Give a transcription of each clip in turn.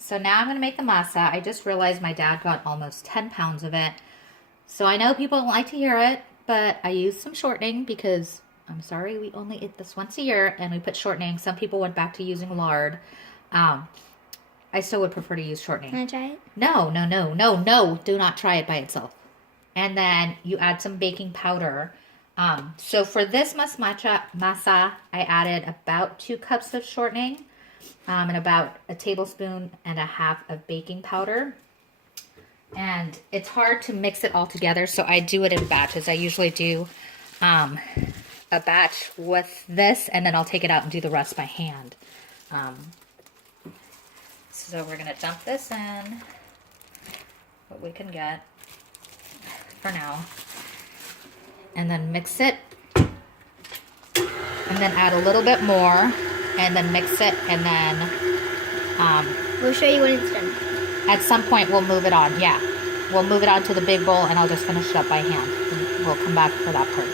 So now I'm going to make the masa. I just realized my dad got almost 10 pounds of it. So I know people don't like to hear it, but I used some shortening because, I'm sorry, we only eat this once a year and we put shortening. Some people went back to using lard. I still would prefer to use shortening. Can I try it? No. Do not try it by itself. And then you add some baking powder. So for this masa, I added about 2 cups of shortening. And about a tablespoon and a half of baking powder. And it's hard to mix it all together, so I do it in batches. I usually do a batch with this, and then I'll take it out and do the rest by hand. So we're going to dump this in, what we can get for now. And then mix it. And then add a little bit more. And then mix it, and then We'll show you when it's done. at some point we'll move it on. Yeah, we'll move it on to the big bowl, and I'll just finish it up by hand. And we'll come back for that part.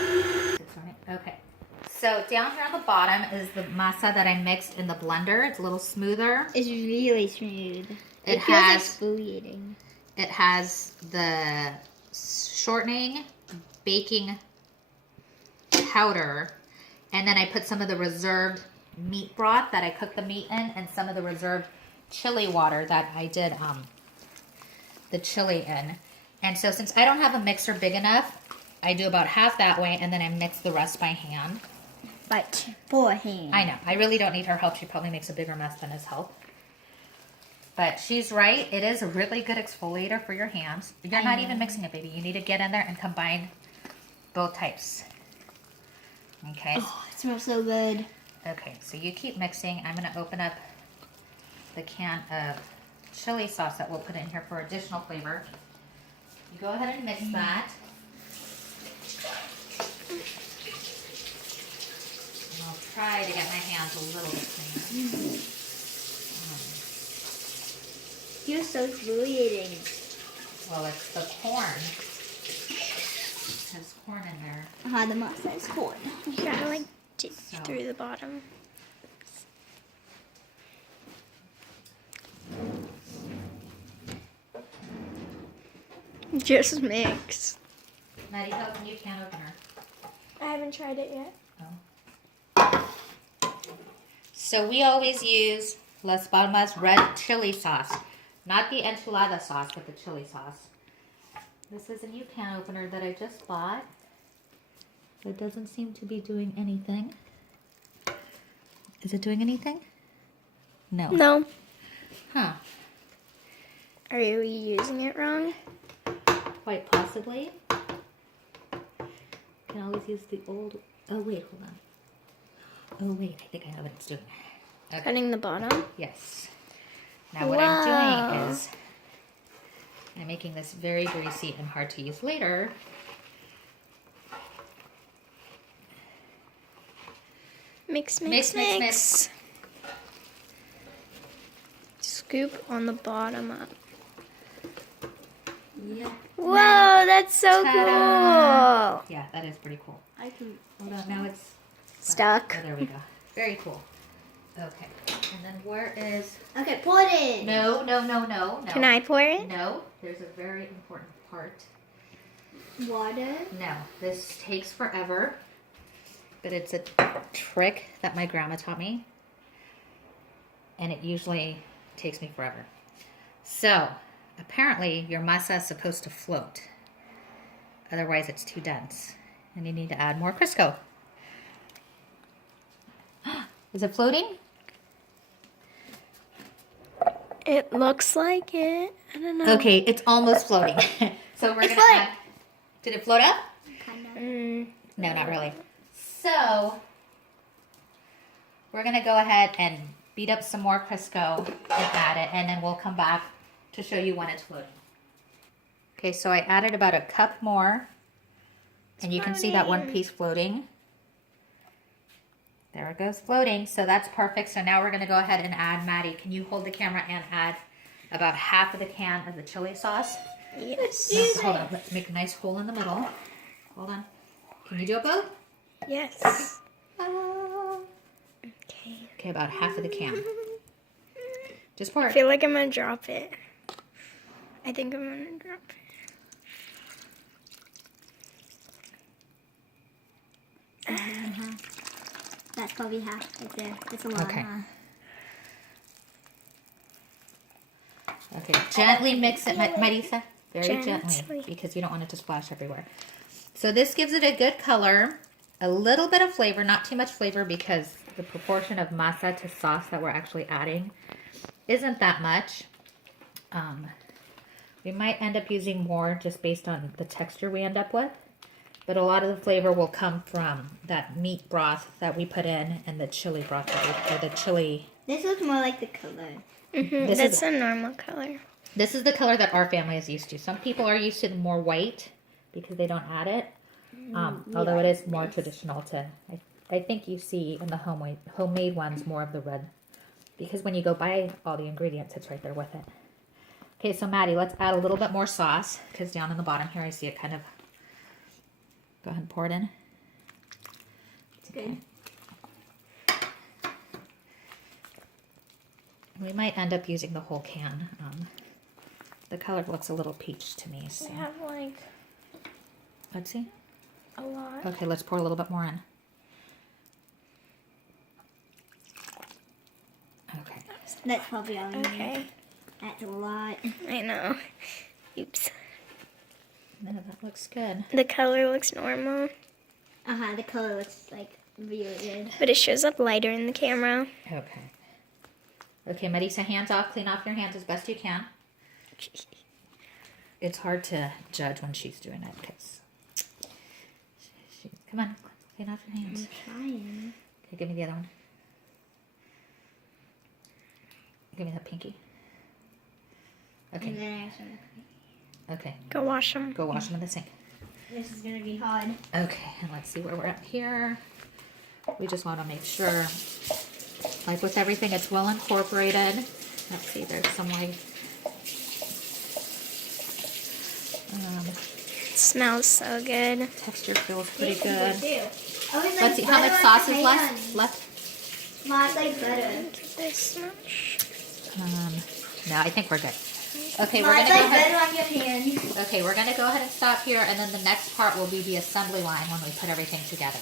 Okay, so down here on the bottom is the masa that I mixed in the blender. It's a little smoother. It's really smooth. It feels has exfoliating. It has the shortening, baking powder, and then I put some of the reserved meat broth that I cooked the meat in, and some of the reserved chili water that I did the chili in. And so since I don't have a mixer big enough, I do about half that way, and then I mix the rest by hand. But for hand. I know. I really don't need her help. She probably makes a bigger mess than his help. But she's right. It is a really good exfoliator for your hands. You're not even mixing it, baby. You need to get in there and combine both types. Okay. Oh, it smells so good. Okay, so you keep mixing. I'm going to open up the can of chili sauce that we'll put in here for additional flavor. You go ahead and mix that. And I'll try to get my hands a little bit cleaner. You're so exfoliating. Well, it's the corn. It has corn in there. The masa is corn. You gotta like dig So. through the bottom. Just mix. Maddie, how come you can't open her? I haven't tried it yet. Oh. So we always use Las Palmas red chili sauce. Not the enchilada sauce, but the chili sauce. This is a new can opener that I just bought. It doesn't seem to be doing anything. Is it doing anything? No. No. Huh. Are you using it wrong? Quite possibly. Can always use the old... Oh, wait, hold on. Oh, wait, I think I know what it's doing. Okay. Cutting the bottom? Yes. Now what I'm doing Wow. is I'm making this very greasy and hard to use later. Mix, Mix, mix, mix, mix. Scoop on the bottom up. Yeah. Whoa, that's so Ta-da. cool. Yeah, that is pretty cool. I can. Hold on, now it's Stuck. Oh, there we go. Very cool. Okay. And then where is... Okay, pour it in. No. Can I pour it? No, there's a very important part. Water. No, this takes forever. But it's a trick that my grandma taught me. And it usually takes me forever. So, apparently your masa is supposed to float. Otherwise it's too dense. And you need to add more Crisco. Is it floating? It looks like it. I don't know. Okay, it's almost floating. So we're going to add... Did it float up? Kind of. No, not really. So, we're going to go ahead and beat up some more Crisco and add it, and then we'll come back to show you when it's floating. Okay, so I added about a cup more, and you can see that one piece floating. There it goes floating, so that's perfect. So now we're going to go ahead and add, Maddie, can you hold the camera and add about half of the can of the chili sauce? Yes. No, hold on, let's make a nice hole in the middle. Hold on. Can you do it both? Yes. Ah. Okay. Okay, about half of the can. Just pour I it. feel like I'm gonna drop it. I think I'm gonna drop it. That's probably half right there. It's a lot. Okay. Huh? Okay, gently mix it, Marisa. Very gently, Gently. because you don't want it to splash everywhere. So this gives it a good color, a little bit of flavor, not too much flavor because the proportion of masa to sauce that we're actually adding isn't that much. We might end up using more just based on the texture we end up with. But a lot of the flavor will come from that meat broth that we put in and the chili broth or the chili. This looks more like the color. This That's is a normal color. This is the color that our family is used to. Some people are used to the more white because they don't add it. Although it is more traditional to, I think you see in the homemade ones more of the red. Because when you go buy all the ingredients, it's right there with it. Okay, so Maddie, let's add a little bit more sauce. Because down in the bottom here, I see it kind of, go ahead and pour it in. It's good. We might end up using the whole can. The color looks a little peach to me. So I have like let's see. a lot. Okay, let's pour a little bit more in. Okay. That's probably all we need. Okay. That's a lot. I know. Oops. No, that looks good. The color looks normal, The color looks like really good. but it shows up lighter in the camera. Okay. Okay, Marisa, hands off. Clean off your hands as best you can. It's hard to judge when she's doing it because come on, clean off your hands. I'm trying. Okay, give me the other one. Give me that pinky. And Okay. then I have some. Okay. Go wash them. Go wash them in the sink. This is gonna be hard. Okay, and let's see where we're at here. We just want to make sure, like with everything, it's well incorporated. Let's see, there's some like It smells so good. texture feels pretty good. Oh, it's Let's see how much sauce is left. Mine's like butter. This much. No, I think we're good. Okay, we're Mine's gonna go like ahead. butter on your hands. Okay, we're gonna go ahead and stop here, and then the next part will be the assembly line when we put everything together.